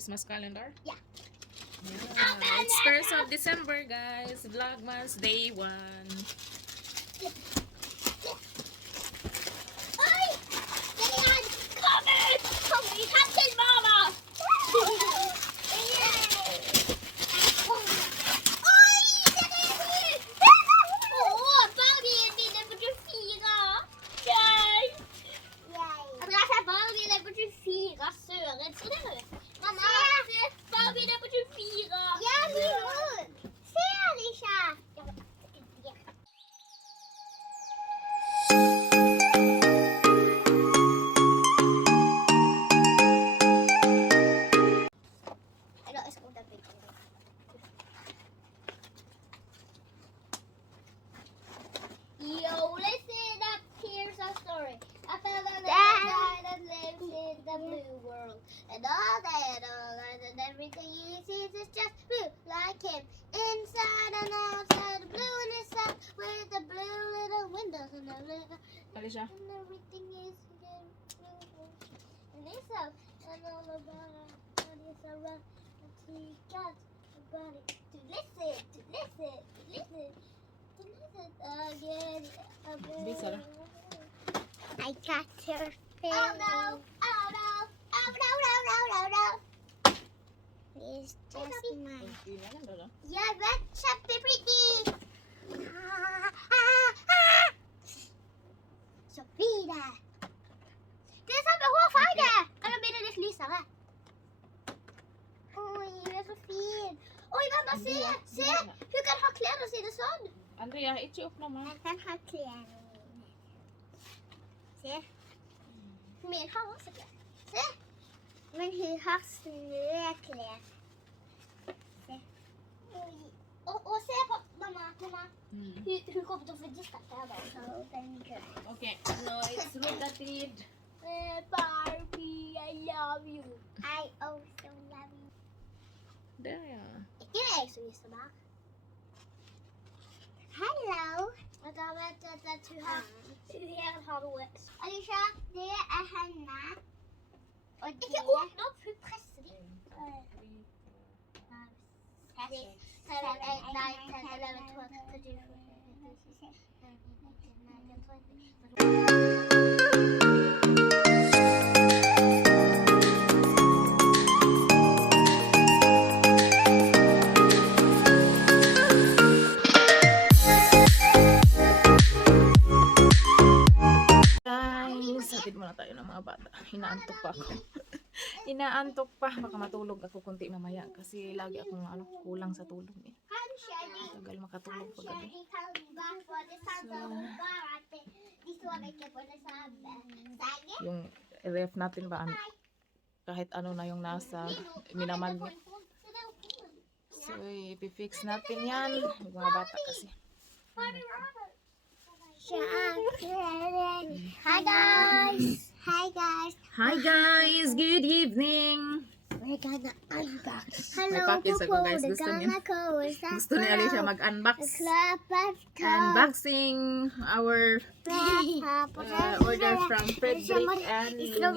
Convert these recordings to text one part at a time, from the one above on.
Christmas calendar? Yeah. Yeah. It's 1st of December, guys. Vlogmas day 1. And all that and everything he sees is just blue, like him. Inside and outside, blue in his side, with the blue little windows and the little, Alicia. and everything is blue. And it's up, and all about it, and it's around, and he got about it to listen again. I got your face. Oh no, oh no. Oh no. It's just mine. Jag vet, jätteprickig. Så blir det. Det är samma hårfärg. Eller blir det lite lysare? Oj, det är så fin. Oj, mamma, se. Hur kan ha kläder sina sån? Andrea, inte upp mamma. Jag kan ha kläder. Se. Min har också kläder. Se. Men hur har snökläder? Se. Och se på mamma. Hur kommer du få gista kläder? Okay, no, it's rotated. Barbie, I love you. I also love you. Där ja. Inte jag som gissar bara. Hello. Vänta, hur har du det? Alicia, det är henne. Och det är öppna upp, hur pressar du? 7, 8, 9, 10, 11, 12, 13, 14, 15, 16, Hatid muna tayo ng mga bata. Inaantok pa ako. Inaantok pa. Baka matulog ako kunti mamaya. Kasi lagi akong kulang sa tulog. Tagal makatulog pa gabi. Yung ref natin ba, kahit ano na yung nasa minamagnet. So, ipifix natin yan. Yung mga bata kasi. Hi guys! Hi guys! Good evening! We're gonna unbox. May package ako guys. Gusto ni Alicia mag-unbox. Unboxing our order from Frederick and Lisa.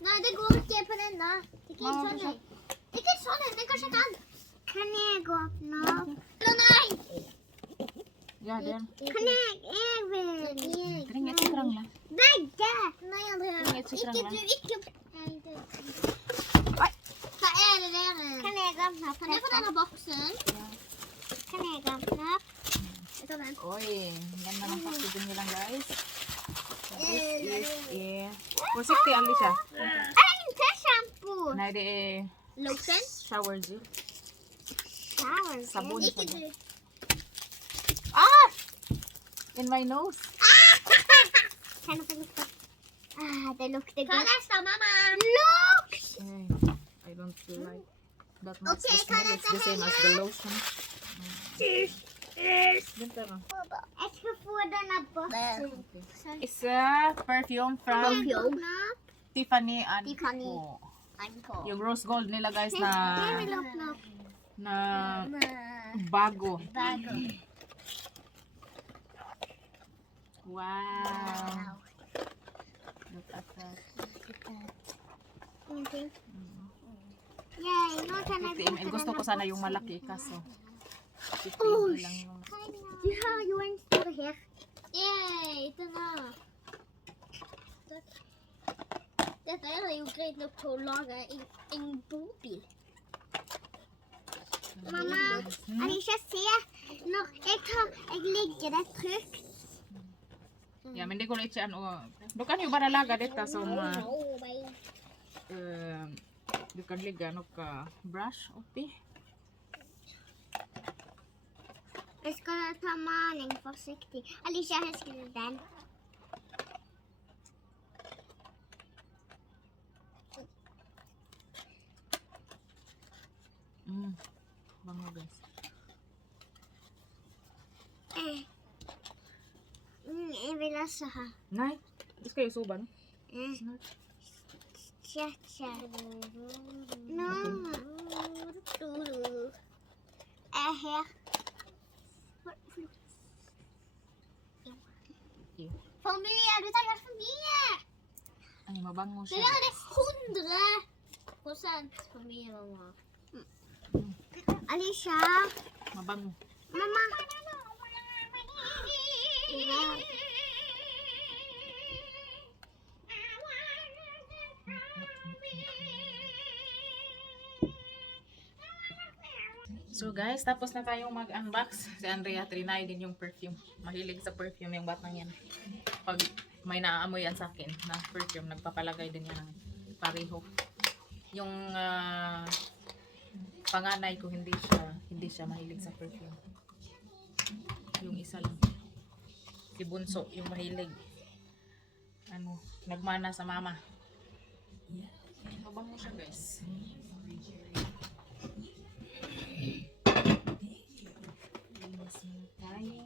Nej, det går inte på denna. Det kan inte sån. Det kan sån, den kanske kan. Kan jag gå öppna? Nej. Ja, den. Kan jag även? Ringet si Krang lang. Bägge. Nej, Andrea. Ringet si Krang lang. Vad är det där? Kan jag öppna? Kan jag få den här boxen? Kan jag öppna? Oj, yan na ang packaging nila guys. Forsiktig Alicia. Är inte shampoo? Nej, det är Lotion? shower gel. Sabon. Inte du. Ah! In my nose. Kan du få lukta? Det luktar gott. Ta nästa, mamma. Lukt! I don't feel like that much. Okay, it's the same as the lotion. Vänta då. Jag ska få denna boxen. It's a perfume from Perfume. Tiffany and Tiffany. Co. Anko. Yung rose gold nila guys Jag vill öppna upp. na bago. Bago. Wow. Look at that. Ingenting. Yay, nu kan jag Puti. Gusto ko sana yung malaki kaso. Oh, Puti lang yung Du har ju en stor här. Yay, den här. Detta är ju grejt nog på att laga en bobil. Mamma, Alicia, se. Når jeg ligger det trygt. Ja, men det går ikke an å... Du kan jo bare lage dette som... du kan legge noe brush oppi. Jeg skal ta maling forsiktig. Alicia, husker du den? Bango guys. Jeg vil også ha. Nei, det skal jo suban. Tja. Nå. Her. For mye, du tar for mye. Ay, mabango Det siya. der er det 100% for mye, mamma. Alicia. Mabango. Mamma. So guys, tapos na tayong mag-unbox. Si Andrea, trinay din yung perfume. Mahilig sa perfume yung batang yan. Pag may naaamoy yan sa akin na perfume, nagpapalagay din yan ng pareho. Yung panganay ko hindi siya mahilig sa perfume. Yung isa lang. Si Bunso, yung mahilig. Nagmana sa mama. Mabango siya guys. Linis na tayo.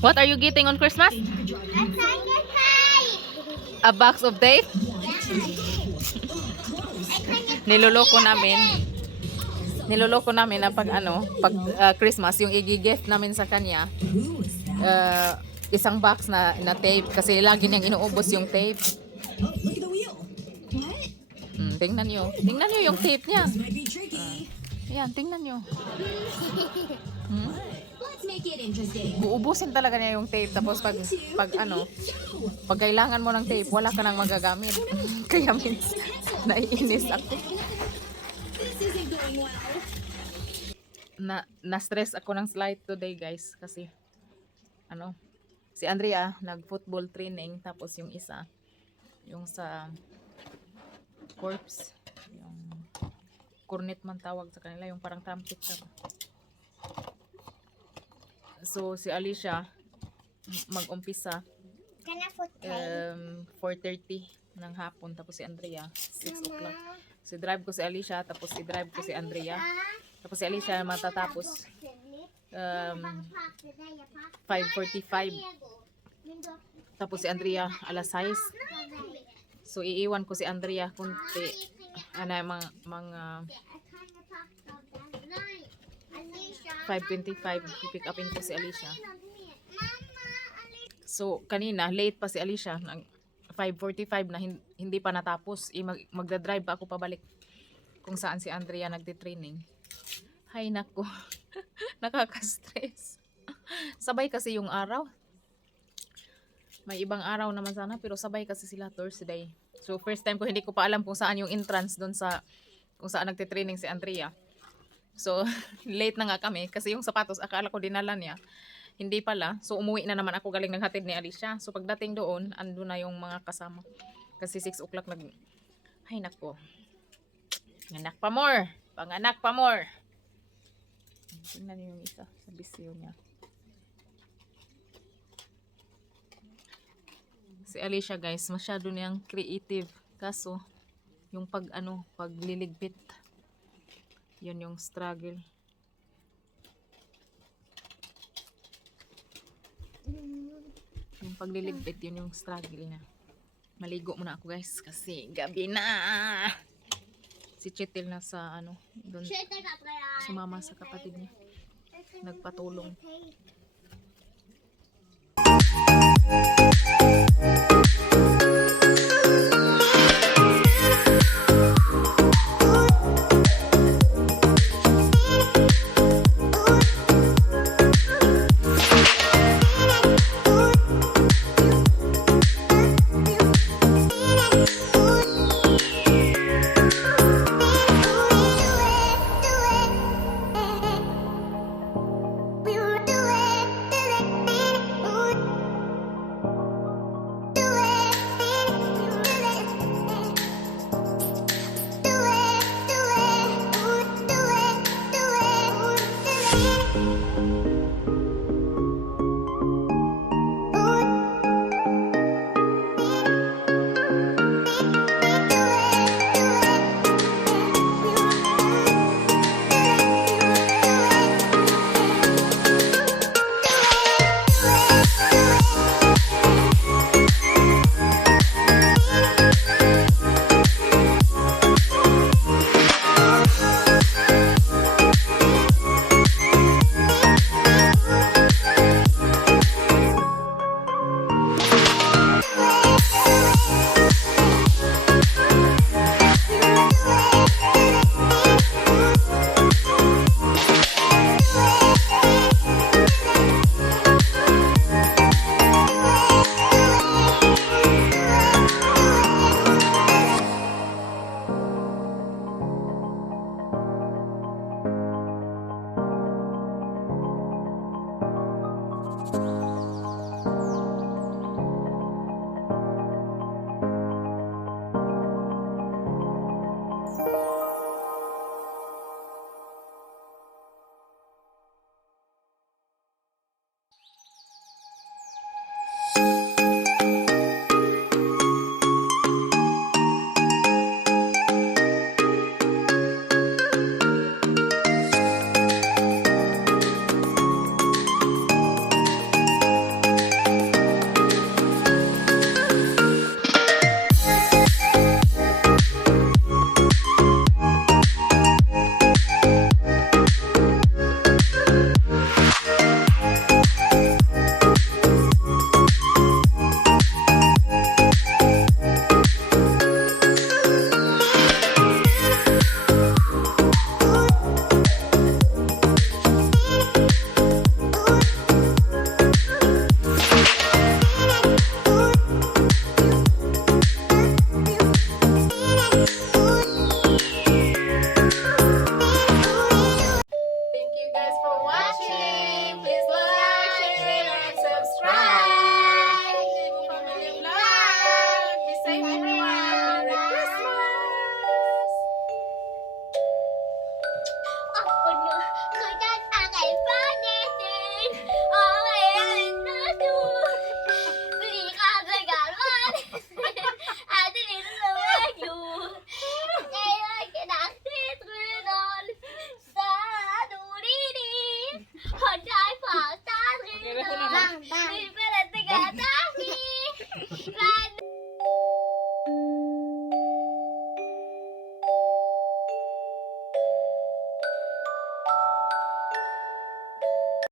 What are you getting on Christmas? A box of tape? Niloloko namin na pag Christmas, yung i-gift namin sa kanya, isang box na tape kasi lagi niyang inuubos yung tape. Tingnan niyo yung tape niya. Yan, tingnan niyo. Uubusin talaga niya yung tape, tapos pag kailangan mo ng tape, wala ka nang magagamit. Kaya minsan naiinis ako. Na-stress ako ng slight today guys kasi si Andrea nag-football training, tapos yung isa yung sa corps, yung cornet man tawag sa kanila, yung parang trumpet ka. So si Alicia mag-umpisa 4:30 ng hapon, tapos si Andrea 6 o'clock. So drive ko si Alicia, tapos i-drive ko si Andrea. Tapos si Alicia matatapos 5:45. Tapos si Andrea alas 6. So iiwan ko si Andrea kunti mga 5:25, pick upin ko si Alicia. So kanina late pa si Alicia, 5:45 na hindi pa natapos. Magdadrive pa ako pabalik kung saan si Andrea nagte-training. Hay nako. Nakaka-stress. Sabay kasi yung araw. May ibang araw naman sana, pero sabay kasi sila Thursday. So first time ko, hindi ko pa alam kung saan yung entrance doon sa kung saan nagte-training si Andrea. So late na nga kami kasi yung sapatos akala ko dinala niya. Hindi pala. So umuwi na naman ako galing naghatid ni Alicia. So pagdating doon, ando na yung mga kasama. Kasi 6 o'clock Ay nako. Panganak pa more. Panganak pa more. Tingnan niyo yung isa sa bisyo niya. Si Alicia guys, masyado niyang creative. Kaso, yung pagliligpit, yun yung struggle. Yung pagliligpit, yun yung struggle na. Maligo muna ako guys, kasi gabi na. Si Chitil na sa doon sumama sa kapatid niya. Nagpatulong.